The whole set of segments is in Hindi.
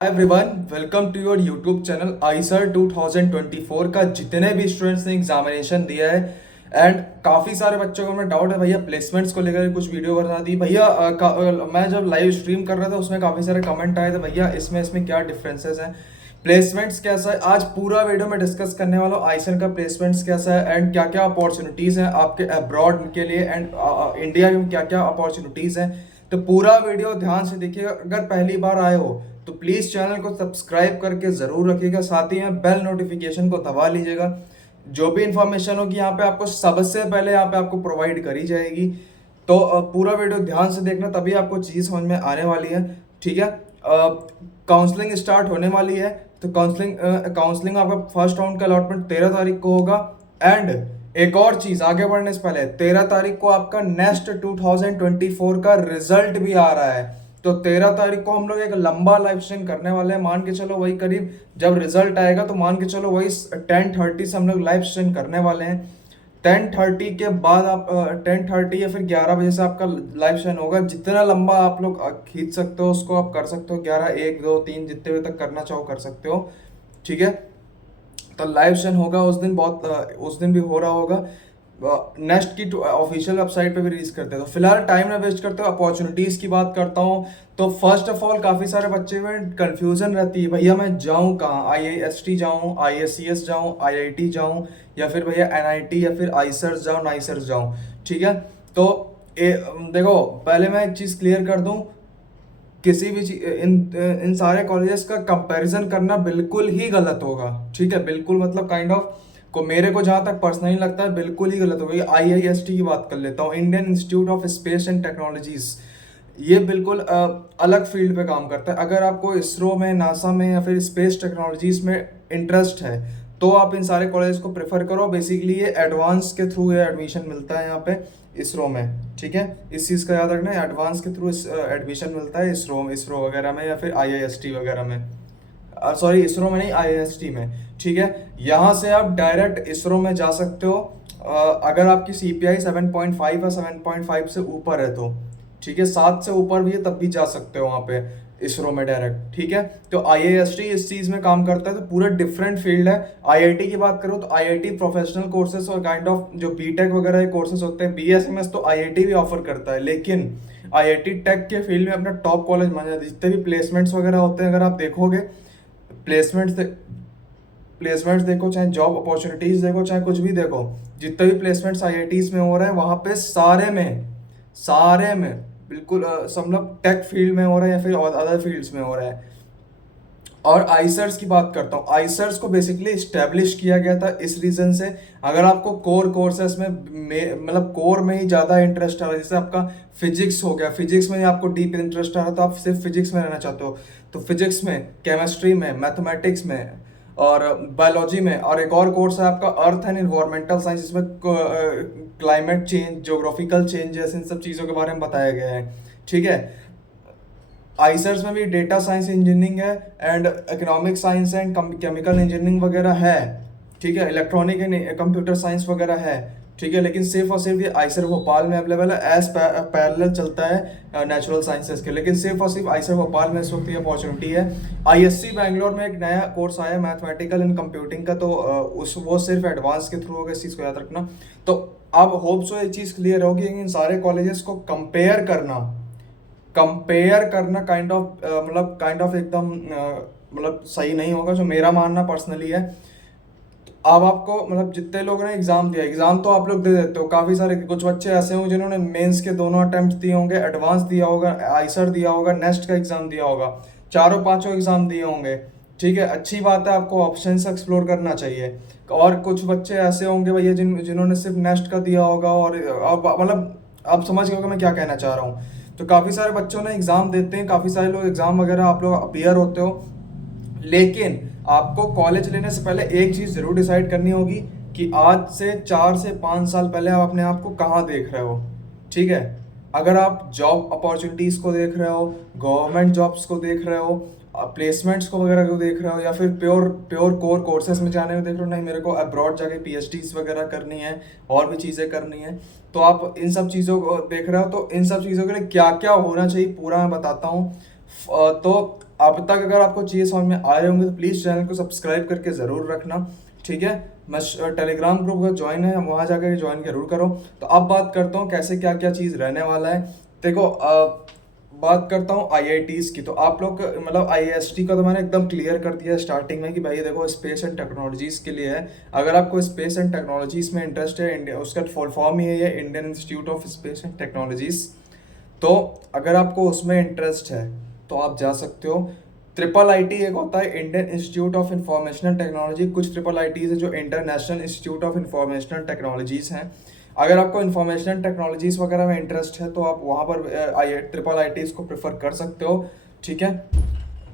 Hi everyone, welcome to your YouTube channel IISER 2024 का जितने भी स्टूडेंट्स ने एग्जामिनेशन दिया है एंड काफ़ी सारे बच्चों को मैं डाउट है भैया प्लेसमेंट्स को लेकर कुछ वीडियो बना दी भैया। मैं जब लाइव स्ट्रीम कर रहा था उसमें काफ़ी सारे कमेंट आए थे भैया इसमें क्या डिफरेंसेस हैं, प्लेसमेंट्स कैसा है। आज पूरा वीडियो में डिस्कस करने वाला हूँ आईसर का प्लेसमेंट्स कैसा है एंड क्या क्या अपॉर्चुनिटीज़ हैं आपके अब्रॉड के लिए एंड इंडिया में क्या क्या अपॉर्चुनिटीज़ हैं। तो पूरा वीडियो ध्यान से देखिएगा। अगर पहली बार आए हो तो प्लीज चैनल को सब्सक्राइब करके जरूर रखिएगा, साथ ही में बेल नोटिफिकेशन को दबा लीजिएगा। जो भी इंफॉर्मेशन होगी यहाँ पे आपको सबसे पहले यहाँ पे आपको प्रोवाइड करी जाएगी। तो पूरा वीडियो ध्यान से देखना, तभी आपको चीज समझ में आने वाली है। ठीक है, काउंसलिंग स्टार्ट होने वाली है। तो काउंसलिंग आपका फर्स्ट राउंड का अलॉटमेंट 13 तारीख को होगा। एंड एक और चीज आगे बढ़ने से पहले 13 तारीख को आपका नेक्स्ट 2024 का रिजल्ट भी आ रहा है। तो 13 तारीख को हम लोग एक लंबा लाइव स्ट्रीम करने वाले हैं। मान के चलो वही करीब जब रिजल्ट आएगा तो मान के चलो वही 10:30 से हम लोग लाइव स्ट्रीम करने वाले हैं। 10:30 के बाद आप 10:30 या फिर 11 बजे से आपका लाइव स्ट्रीम होगा। जितना लंबा आप लोग खींच सकते हो उसको आप कर सकते हो, 11, 1, 2, 3 जितने बजे तक करना चाहो कर सकते हो। ठीक है, तो लाइव सेशन होगा उस दिन, उस दिन भी हो रहा होगा। नेक्स्ट की ऑफिशियल वेबसाइट पे भी रिलीज करते हैं। तो फिलहाल टाइम ना वेस्ट करते हो, अपॉर्चुनिटीज की बात करता हूँ। तो फर्स्ट ऑफ ऑल काफी सारे बच्चे में कंफ्यूजन रहती है भैया मैं जाऊँ कहाँ, IIST जाऊँ, ISCS जाऊँ, IIT जाऊँ, या फिर भैया NIT या फिर आईसर्स जाऊँ, नाइसर्स जाऊँ। ठीक है, तो देखो पहले मैं एक चीज क्लियर कर दूं, किसी भी इन इन सारे कॉलेजेस का कंपैरिजन करना बिल्कुल ही गलत होगा। ठीक है, बिल्कुल मतलब काइंड ऑफ को मेरे को जहां तक पर्सनली लगता है बिल्कुल ही गलत होगा। IIST की बात कर लेता हूँ, Indian institute of space and technologies. ये बिल्कुल अलग फील्ड पे काम करता है। अगर आपको इसरो में, नासा में या फिर स्पेस टेक्नोलॉजीज में इंटरेस्ट है तो आप इन सारे कॉलेज को प्रेफर करो। बेसिकली ये एडवांस के थ्रू ये एडमिशन मिलता है यहाँ पे इसरो में। ठीक है, इस चीज़ का याद रखना है, एडवांस के थ्रू एडमिशन मिलता है इसरो इसरो वगैरह में या फिर IIST वगैरह में। सॉरी, इसरो में नहीं, IIST में। ठीक है, यहाँ से आप डायरेक्ट इसरो में जा सकते हो अगर आपकी CPI 7.5 या 7.5 से ऊपर है तो। ठीक है, 7 से ऊपर भी है तब भी जा सकते हो वहाँ पे इसरो में डायरेक्ट। ठीक है, तो IIST इस चीज में काम करता है, तो पूरा डिफरेंट फील्ड है। IIT की बात करो तो IIT प्रोफेशनल कोर्सेज और काइंड ऑफ जो बीटेक वगैरह कोर्सेज होते हैं, BSMS तो IIT भी ऑफर करता है। लेकिन IIT टेक के फील्ड में अपना टॉप कॉलेज माना जाता है। जितने भी प्लेसमेंट्स वगैरह होते हैं अगर आप देखोगे, प्लेसमेंट्स प्लेसमेंट्स देखो, चाहे जॉब अपॉर्चुनिटीज देखो, चाहे कुछ भी देखो, जितने भी प्लेसमेंट्स IITs में हो रहे हैं वहां पे सारे में बिल्कुल मतलब टेक फील्ड में हो रहा है या फिर अदर फील्ड्स में हो रहा है। और आइसर्स की बात करता हूँ, आइसर्स को बेसिकली इस्टेब्लिश किया गया था इस रीजन से, अगर आपको कोर कोर्सेस में मतलब कोर में ही ज़्यादा इंटरेस्ट आ रहा है, जैसे आपका फिजिक्स हो गया, फिजिक्स में ही आपको डीप इंटरेस्ट आ रहा है तो आप सिर्फ फिजिक्स में रहना चाहते हो, तो फिजिक्स में, केमिस्ट्री में, मैथमेटिक्स में और बायोलॉजी में। और एक और कोर्स है आपका अर्थ एंड इन्वायरमेंटल साइंस, जिसमें क्लाइमेट चेंज, ज्योग्राफिकल चेंजेस, इन सब चीज़ों के बारे में बताया गया है। ठीक है, आइसर्स में भी डेटा साइंस इंजीनियरिंग है and economic science and chemical engineering वगैरह है। ठीक है, इलेक्ट्रॉनिक एंड कंप्यूटर साइंस वगैरह है। ठीक है, लेकिन सिर्फ और सिर्फ ये आइसर भोपाल में अवेलेबल है, एज पैरेलल चलता है नेचुरल साइंसेज के। लेकिन सिर्फ और सिर्फ आइसर भोपाल में इस वक्त ये अपॉर्चुनिटी है। ISC बैंगलोर में एक नया कोर्स आया मैथमेटिकल एंड कंप्यूटिंग का, तो उस वो सिर्फ एडवांस के थ्रू होगा, इस चीज़ को याद रखना। तो अब होप सो ये चीज़ क्लियर होगी। इन सारे कॉलेजेस को कंपेयर करना काइंड ऑफ एकदम मतलब सही नहीं होगा, जो मेरा मानना पर्सनली है। अब आपको मतलब जितने लोगों ने एग्जाम दिया, एग्जाम तो आप लोग दे देते हो, काफी सारे कुछ बच्चे ऐसे होंगे जिन्होंने मेंस के दोनों अटेम्प्ट दिए होंगे, एडवांस दिया होगा, आइसर दिया होगा, नेक्स्ट का एग्जाम दिया होगा, चारों पांचों एग्जाम दिए होंगे। ठीक है, अच्छी बात है, आपको ऑप्शन एक्सप्लोर करना चाहिए। और कुछ बच्चे ऐसे होंगे भैया जिन्होंने सिर्फ नेक्स्ट का दिया होगा, और अब मतलब आप समझ गए होगा मैं क्या कहना चाह रहा हूँ। तो काफ़ी सारे बच्चों ने एग्ज़ाम देते हैं, काफ़ी सारे लोग एग्ज़ाम वगैरह आप लोग अपियर होते हो। लेकिन आपको कॉलेज लेने से पहले एक चीज़ ज़रूर डिसाइड करनी होगी कि आज से 4 से 5 साल पहले आप अपने आप को कहाँ देख रहे हो। ठीक है, अगर आप जॉब अपॉर्चुनिटीज़ को देख रहे हो, गवर्नमेंट जॉब्स को देख रहे हो, प्लेसमेंट्स को वगैरह को देख रहे हो, या फिर प्योर प्योर कोर कोर्सेज में जाने को देख रहे हो, नहीं मेरे को अब्रॉड जाके PhDs वगैरह करनी है और भी चीज़ें करनी है, तो आप इन सब चीज़ों को देख रहे हो, तो इन सब चीज़ों के लिए क्या क्या होना चाहिए पूरा मैं बताता हूँ। तो अब तक अगर आपको चीज़ समझ में आ रहे होंगे तो प्लीज़ चैनल को सब्सक्राइब करके ज़रूर रखना, ठीक है। मैं टेलीग्राम ग्रुप का ज्वाइन है, वहाँ जाकर ज्वाइन जरूर करो। तो अब बात करता हूँ कैसे क्या क्या चीज़ रहने वाला है। देखो बात करता हूँ आईआईटीज़ की। तो आप लोग मतलब आईएसटी का तो मैंने एकदम क्लियर कर दिया स्टार्टिंग में कि भाई देखो स्पेस एंड टेक्नोलॉजीज़ के लिए है। अगर आपको स्पेस एंड टेक्नोलॉजीज़ में इंटरेस्ट है, उसका फुल फॉर्म ही है Indian institute of space and technologies. तो अगर आपको उसमें इंटरेस्ट है तो आप जा सकते हो। ट्रिपल आईटी एक होता है Indian institute of informational technology, कुछ ट्रिपल आईटीज है जो international institute of informational technologies हैं। अगर आपको इंफॉर्मेशनल टेक्नोलॉजीज वगैरह में इंटरेस्ट है तो आप वहाँ पर ट्रिपल आईटीज को प्रेफर कर सकते हो, ठीक है।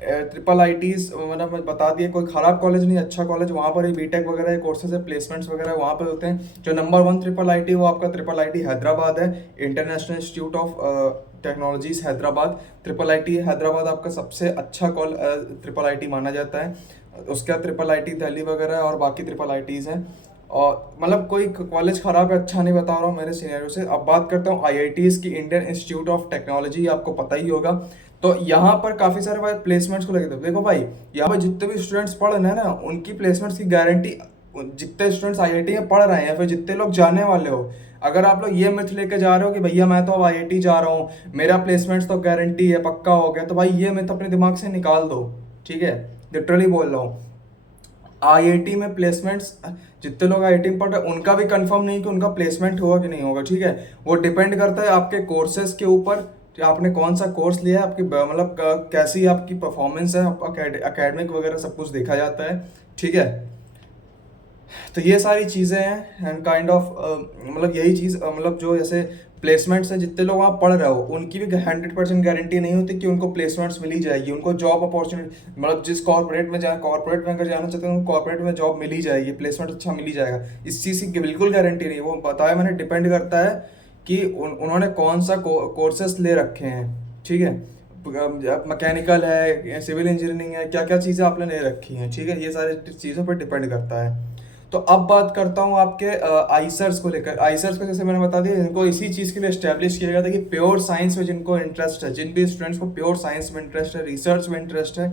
ट्रिपल आईटीज मतलब मैं बता दिए, कोई ख़राब कॉलेज नहीं, अच्छा कॉलेज। वहाँ पर ही बीटेक वगैरह कोर्सेज है, प्लेसमेंट्स वगैरह वहाँ पर होते हैं। जो नंबर 1 ट्रिपल आईटी वो आपका ट्रिपल आईटी हैदराबाद है, international institute of technologies Hyderabad. Triple IT Hyderabad आपका सबसे अच्छा ट्रिपल आईटी माना जाता है। उसके बाद ट्रिपल आईटी दिल्ली वगैरह और बाकी ट्रिपल आईटीज़ हैं। और मतलब कोई कॉलेज ख़राब है अच्छा नहीं बता रहा हूँ मेरे सीनियरों से। अब बात करता हूँ आईआईटीज़ की, इंडियन इंस्टीट्यूट ऑफ टेक्नोलॉजी, आपको पता ही होगा। तो यहाँ पर काफ़ी सारे भाई प्लेसमेंट्स को लेकर देखो भाई, यहाँ पर जितने भी स्टूडेंट्स पढ़ रहे हैं ना उनकी प्लेसमेंट्स की गारंटी, जितने स्टूडेंट्स आईआईटी में पढ़ रहे हैं या फिर जितने लोग जाने वाले हो, अगर आप लोग ये मिथ लेके जा रहे हो कि भैया मैं तो अब आईआईटी जा रहा हूँ, मेरा प्लेसमेंट्स तो गारंटी है, पक्का हो गया, तो भाई ये मिथ अपने दिमाग से निकाल दो, ठीक है। लिटरली बोल रहा हूँ, आईआईटी में प्लेसमेंट्स, जितने लोग आईआईटी में पढ़ रहे हैं उनका भी कंफर्म नहीं कि उनका प्लेसमेंट होगा कि नहीं होगा, ठीक है। वो डिपेंड करता है आपके कोर्सेज के ऊपर कि आपने कौन सा कोर्स लिया है, आपकी मतलब कैसी आपकी परफॉर्मेंस है, अकेडमिक वगैरह सब कुछ देखा जाता है, ठीक है। तो ये सारी चीज़ें हैं एंड काइंड ऑफ मतलब यही चीज़ मतलब जो जैसे प्लेसमेंट्स हैं, जितने लोग आप पढ़ रहे हो उनकी भी 100% गारंटी नहीं होती कि उनको प्लेसमेंट्स मिल ही जाएगी, उनको जॉब अपॉर्चुनिटी मतलब जिस कॉर्पोरेट में जाए, कॉर्पोरेट में अगर जाना चाहते हैं कॉर्पोरेट में जॉब मिल ही जाएगी, प्लेसमेंट अच्छा मिल ही जाएगा, इस चीज़ की बिल्कुल गारंटी नहीं। वो बताया मैंने, डिपेंड करता है कि उन्होंने कौन सा कोर्सेस ले रखे हैं, ठीक है। मैकेनिकल है, सिविल इंजीनियरिंग है, क्या क्या चीज़ें आपने ले रखी हैं, ठीक है। ये सारी चीज़ों पर डिपेंड करता है। तो अब बात करता हूँ आपके आइसर्स को लेकर। आइसर्स को जैसे मैंने बता दिया, इनको इसी चीज़ के लिए एस्टेब्लिश किया गया था कि प्योर साइंस में जिनको इंटरेस्ट है, जिन भी स्टूडेंट्स को प्योर साइंस में इंटरेस्ट है, रिसर्च में इंटरेस्ट है,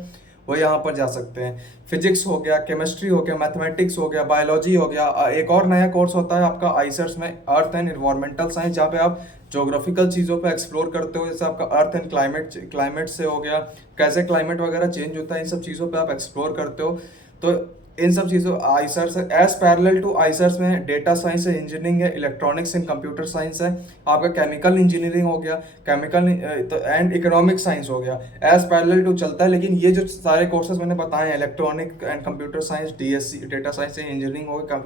वो यहाँ पर जा सकते हैं। फिजिक्स हो गया, केमिस्ट्री हो गया, मैथमेटिक्स हो गया, बायोलॉजी हो गया। एक और नया कोर्स होता है आपका आइसर्स में, अर्थ एंड इन्वायरमेंटल साइंस, जहाँ पे आप ज्योग्राफिकल चीज़ों पे एक्सप्लोर करते हो। जैसे आपका अर्थ एंड क्लाइमेट से हो गया, कैसे क्लाइमेट वगैरह चेंज होता है, इन सब चीज़ों पे आप एक्सप्लोर करते हो। तो इन सब चीज़ों आइसर्स एज पैरेलल टू आइसर्स में डेटा साइंस है, इंजीनियरिंग है, इलेक्ट्रॉनिक्स एंड कंप्यूटर साइंस है, आपका केमिकल इंजीनियरिंग हो गया, केमिकल तो एंड इकोनॉमिक साइंस हो गया, एज पैरेलल टू चलता है। लेकिन ये जो सारे कोर्सेज मैंने बताए हैं, electronic and computer science, DSC data science and engineering हो गया,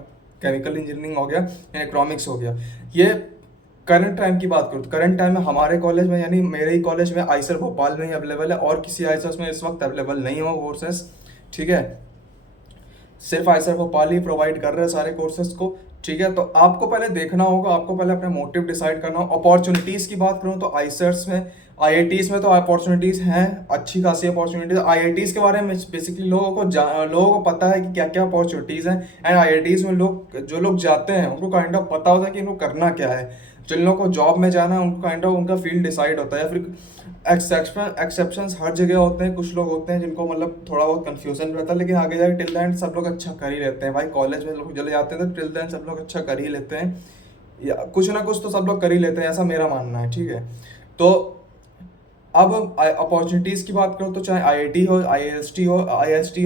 केमिकल इंजीनियरिंग हो गया, इकोनॉमिक्स हो गया, ये करंट टाइम की बात करूँ तो करंट टाइम में हमारे कॉलेज में यानी मेरे ही कॉलेज में आइसर भोपाल में ही अवेलेबल है, और किसी आइसर्स में इस वक्त अवेलेबल नहीं हो कोर्सेस, ठीक है। सिर्फ आइसर भोपाल ही प्रोवाइड कर रहे हैं सारे कोर्सेज को, ठीक है। तो आपको पहले देखना होगा, आपको पहले अपने मोटिव डिसाइड करना होगा। अपॉर्चुनिटीज़ की बात करूँ तो आइसर्स में, आईआईटीज़ में तो अपॉर्चुनिटीज़ हैं, अच्छी खासी अपॉर्चुनिटीज़। आईआईटीज़ के बारे में बेसिकली लोगों को पता है कि क्या क्या अपॉर्चुनिटीज़ हैं, एंड आईआईटीज़ में जो लोग जाते हैं उनको काइंड ऑफ पता होता है कि इनको करना क्या है। जिन लोगों को जॉब में जाना है उनको काइंड ऑफ उनका फील्ड डिसाइड होता है, या फिर एक्सेप्शंस हर जगह होते हैं। कुछ लोग होते हैं जिनको मतलब थोड़ा बहुत कंफ्यूजन रहता है, लेकिन आगे जाके टिल द एंड सब लोग अच्छा कर ही लेते हैं। भाई कॉलेज में लोग चले जाते हैं तो टिल द एंड सब लोग अच्छा कर ही लेते हैं, या कुछ ना कुछ तो सब लोग कर ही लेते हैं, ऐसा मेरा मानना है, ठीक है। तो अब अपॉर्चुनिटीज़ की बात करो तो चाहे आईआईटी हो, आईएसटी हो,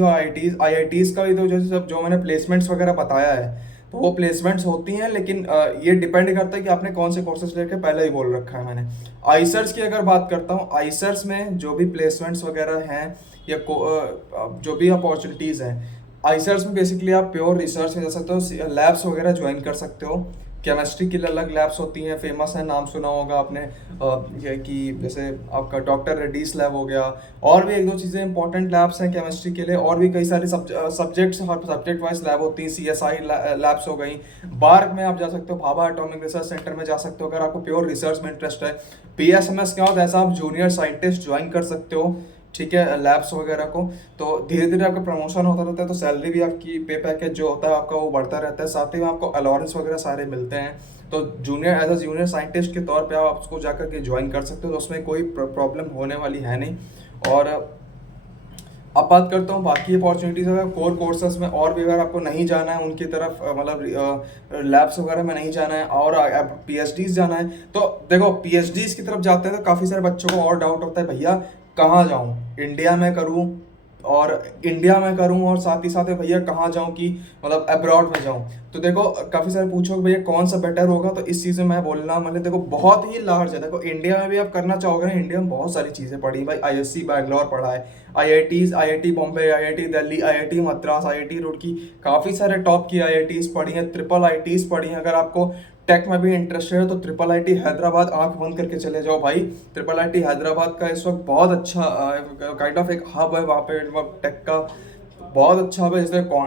आईआईटीज़ का भी तो जो मैंने प्लेसमेंट्स वगैरह बताया है, तो वो प्लेसमेंट्स होती हैं। लेकिन ये डिपेंड करता है कि आपने कौन से कोर्सेज लेके, पहले ही बोल रखा है मैंने। आइसर्स की अगर बात करता हूँ, आइसर्स में जो भी प्लेसमेंट्स वगैरह हैं या जो भी अपॉर्चुनिटीज़ हैं, आइसर्स में बेसिकली आप प्योर रिसर्च में जा सकते हो, लैब्स वगैरह ज्वाइन कर सकते हो। केमिस्ट्री की अलग लैब्स होती हैं, फेमस है, नाम सुना होगा आपने, ये कि जैसे आपका डॉक्टर रेड्डीज लैब हो गया, और भी एक दो चीज़ें इंपॉर्टेंट लैब्स हैं केमिस्ट्री के लिए, और भी कई सारे सब्जेक्ट्स, हर सब्जेक्ट वाइज लैब होती हैं। सीएसआई लैब्स हो गई, बार्क में आप जा सकते हो, भाभा एटॉमिक रिसर्च सेंटर में जा सकते हो अगर आपको प्योर रिसर्च में इंटरेस्ट है। पीएसएमएस क्या होता है, ऐसा आप जूनियर साइंटिस्ट ज्वाइन कर सकते हो, ठीक है, लैब्स वगैरह को। तो धीरे धीरे आपका प्रमोशन होता रहता है, तो सैलरी भी आपकी, पे पैकेज जो होता है आपका वो बढ़ता रहता है, साथ ही में आपको अलाउंस वगैरह सारे मिलते हैं। तो एज अ जूनियर साइंटिस्ट के तौर पे आप उसको जाकर के ज्वाइन कर सकते हो, तो उसमें कोई प्रॉब्लम होने वाली है नहीं। और अब बात करता हूँ बाकी अपॉर्चुनिटीज़। अगर कोर कोर्सेज में और भी अगर आपको नहीं जाना है उनकी तरफ, मतलब लैब्स वगैरह में नहीं जाना है और पीएचडीज जाना है, तो देखो पीएचडीज की तरफ जाते हैं तो काफ़ी सारे बच्चों को और डाउट होता है भैया कहाँ जाऊँ, इंडिया में करूँ और इंडिया में करूं और साथ ही साथ में भैया कहाँ जाऊं कि मतलब अब्रॉड में जाऊं। तो देखो काफ़ी सारे पूछो कि भैया कौन सा बेटर होगा, तो इस चीज़ में मैं बोलना मतलब देखो बहुत ही लार्ज है। देखो इंडिया में भी आप करना चाहोगे ना, इंडिया में बहुत सारी चीज़ें पढ़ी भाई, आईएससी बैंगलोर पढ़ा है, IITs, IIT Bombay, IIT Delhi, IIT Madras, IIT Roorkee, काफ़ी सारे टॉप की आईआईटीज पढ़ी हैं, ट्रिपल आईटीज पढ़ी हैं। अगर आपको टेक में भी इंटरेस्टेड है तो ट्रिपल आईटी हैदराबाद आंख बंद करके चले जाओ भाई। ट्रिपल आईटी हैदराबाद का इस वक्त बहुत अच्छा काइंड ऑफ एक हब है वहाँ पे, टेक का बहुत अच्छा हब है,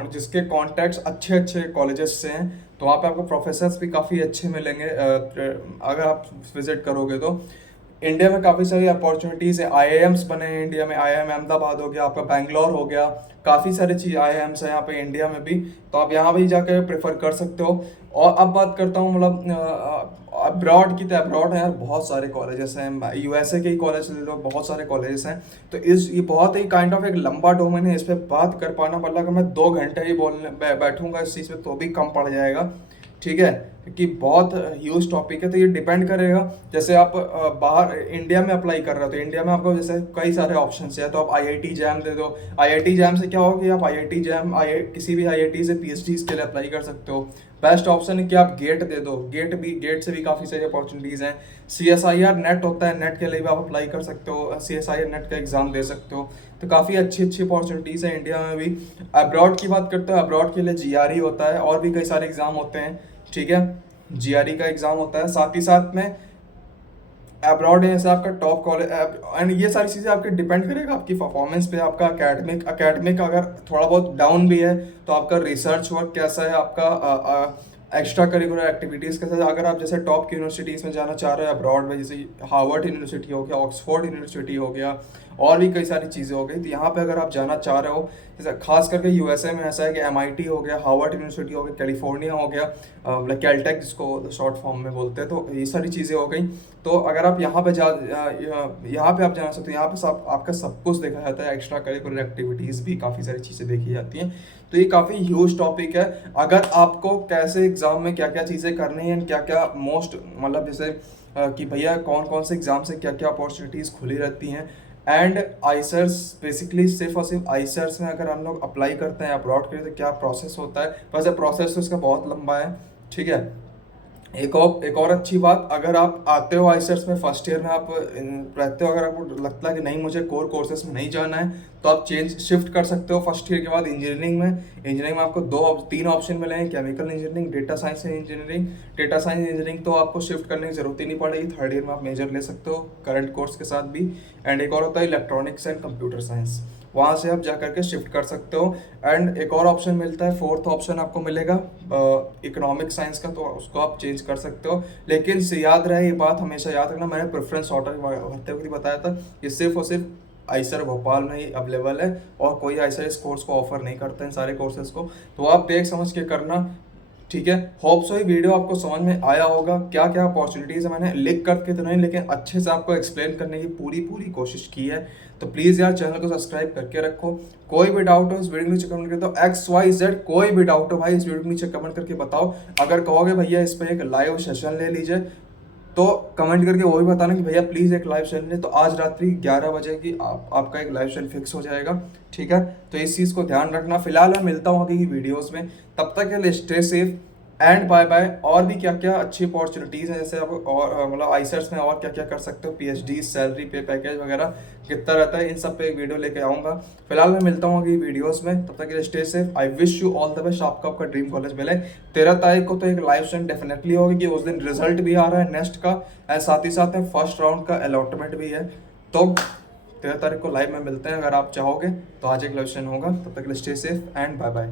जिसके कॉन्टैक्ट्स अच्छे अच्छे कॉलेजेस से हैं। तो वहाँ पे आपको प्रोफेसर्स भी काफ़ी अच्छे मिलेंगे अगर आप विजिट करोगे तो। इंडिया में काफ़ी सारी अपॉर्चुनिटीज़ है, आईआईएम्स बने हैं इंडिया में, आईआईएम अहमदाबाद हो गया, आपका बैंगलोर हो गया, काफ़ी सारी चीज़ आईआईएम्स है यहाँ पे इंडिया में भी, तो आप यहाँ भी जाकर प्रेफर कर सकते हो। और अब बात करता हूँ मतलब अब्रॉड की, तो अब्रॉड में यार बहुत सारे कॉलेजेस हैं, यूएसए के ही कॉलेज ले लो, बहुत सारे कॉलेजेस हैं। तो ये बहुत ही काइंड ऑफ एक लंबा डोमेन है, इस पर बात कर पाना मतलब अगर मैं 2 घंटे ही बोलने बैठूंगा इस चीज़ पे तो भी कम पड़ जाएगा, ठीक है, क्योंकि बहुत ह्यूज टॉपिक है। तो ये डिपेंड करेगा, जैसे आप बाहर इंडिया में अप्लाई कर रहे हो तो इंडिया में आपको जैसे कई सारे ऑप्शन है, तो आप आईआईटी जैम दे दो। आईआईटी जैम से क्या होगा कि आप आईआईटी जैम किसी भी आईआईटी से पीएचडी के लिए अप्लाई कर सकते हो। बेस्ट ऑप्शन है कि आप गेट दे दो, गेट से भी काफ़ी सारी अपॉर्चुनिटीज़ हैं। सीएसआईआर नेट होता है, नेट के लिए भी आप अप्लाई कर सकते हो, सीएसआईआर नेट का एग्ज़ाम दे सकते हो। तो काफ़ी अच्छी अच्छी अपॉर्चुनिटीज़ हैं इंडिया में भी। अब्रॉड की बात करते हैं, अब्रॉड के लिए जीआरई होता है और भी कई सारे एग्ज़ाम होते हैं, ठीक है, जीआरई का एग्ज़ाम होता है। साथ ही साथ में अब्रॉड है जैसे आपका टॉप कॉलेज, एंड ये सारी चीज़ें आपके डिपेंड करेगा आपकी परफॉर्मेंस पे, आपका एकेडमिक अगर थोड़ा बहुत डाउन भी है तो आपका रिसर्च वर्क कैसा है, आपका एक्स्ट्रा करिकुलर एक्टिविटीज़ कैसा है। अगर आप जैसे टॉप की यूनिवर्सिटीज़ में जाना चाह रहे हो अब्रॉड में, जैसे हार्वर्ड यूनिवर्सिटी हो गया, ऑक्सफोर्ड यूनिवर्सिटी हो गया, और भी कई सारी चीज़ें हो गई, तो यहाँ पे अगर आप जाना चाह रहे हो, जैसे खास करके यूएसए में ऐसा है कि एमआईटी हो गया, हार्वर्ड यूनिवर्सिटी हो गया, कैलिफोर्निया हो गया, मतलब कैलटेक जिसको शॉर्ट फॉर्म में बोलते हैं, तो ये सारी चीज़ें हो गई। तो अगर आप यहाँ पे यहाँ पे आप जाना सकते हो, यहाँ पे आपका सब कुछ देखा जाता है, एक्स्ट्रा करिकुलर एक्टिविटीज़ भी काफ़ी सारी चीज़ें देखी जाती हैं। तो ये काफ़ी ह्यूज टॉपिक है। अगर आपको कैसे एग्ज़ाम में क्या क्या चीज़ें करनी है, क्या क्या मोस्ट मतलब जैसे कि भैया कौन कौन से एग्ज़ाम से क्या क्या अपॉर्चुनिटीज़ खुली रहती हैं, एंड आईसर्स बेसिकली सिर्फ और सिर्फ आईसर्स में अगर हम लोग अप्लाई करते हैं अब्रॉड के लिए तो क्या प्रोसेस होता है, वैसे प्रोसेस तो इसका बहुत लंबा है, ठीक है। एक और अच्छी बात, अगर आप आते हो आईसर्स में फर्स्ट ईयर में आप रहते हो, अगर आपको लगता है कि नहीं मुझे कोर कोर्सेज में नहीं जाना है तो आप शिफ्ट कर सकते हो फर्स्ट ईयर के बाद इंजीनियरिंग में। इंजीनियरिंग में आपको 3 ऑप्शन मिलेंगे, chemical engineering, data science engineering. Data science engineering तो आपको शिफ्ट करने की जरूरत ही नहीं पड़ेगी, थर्ड ईयर में आप मेजर ले सकते हो करंट कोर्स के साथ भी। एंड एक और होता है इलेक्ट्रॉनिक्स एंड कंप्यूटर साइंस, वहाँ से आप जा करके शिफ्ट कर सकते हो। एंड एक और ऑप्शन मिलता है, फोर्थ ऑप्शन आपको मिलेगा इकोनॉमिक साइंस का, तो उसको आप चेंज कर सकते हो। लेकिन से याद रहे, ये बात हमेशा याद रखना, मैंने प्रेफरेंस ऑर्डर भरते वक्त बताया था, ये सिर्फ और सिर्फ आईसर भोपाल में ही अवेलेबल है और कोई आईसर इस कोर्स को ऑफर नहीं करते हैं सारे कोर्सेज को, तो आप देख समझ के करना, ठीक है। होप सो ये वीडियो आपको समझ में आया होगा, क्या क्या अपॉर्चुनिटीज़ है मैंने लिख करके तो नहीं लेकिन अच्छे से आपको एक्सप्लेन करने की पूरी कोशिश की है। तो प्लीज़ यार चैनल को सब्सक्राइब करके रखो। कोई भी डाउट हो इस वीडियो के नीचे कमेंट करके दो, XYZ कोई भी डाउट हो भाई इस वीडियो के नीचे कमेंट करके बताओ। अगर कहोगे भैया इस पर एक लाइव सेशन ले लीजिए तो कमेंट करके वो भी बताना कि भैया प्लीज़ एक लाइव सेशन ले, तो आज रात्रि 11 बजे की आपका एक लाइव सेशन फिक्स हो जाएगा, ठीक है। तो इस चीज़ को ध्यान रखना। फिलहाल मैं मिलता हूँ आगे की वीडियोज़ में, तब तक के लिए stay safe and bye bye. और भी क्या क्या अच्छी अपॉर्चुनिटीज़ हैं, जैसे आप और मतलब आईसर्स में और क्या क्या कर सकते हो, पीएचडी, सैलरी, पे पैकेज वगैरह कितना रहता है, इन सब पे एक वीडियो लेके आऊँगा। फिलहाल मैं मिलता हूँ अगली वीडियोस में, तब तक के लिए stay safe. I wish you all the best, आपका ड्रीम कॉलेज मिले। 13 तारीख को तो एक लाइव सेशन डेफिनेटली होगी कि उस दिन रिजल्ट भी आ रहा है नेक्स्ट का, एंड साथ ही साथ में फर्स्ट राउंड का अलॉटमेंट भी है। तो 13 तारीख को लाइव में मिलते हैं, अगर आप चाहोगे तो आज एक लाइव सेशन होगा। तब तक के लिए stay safe and bye bye.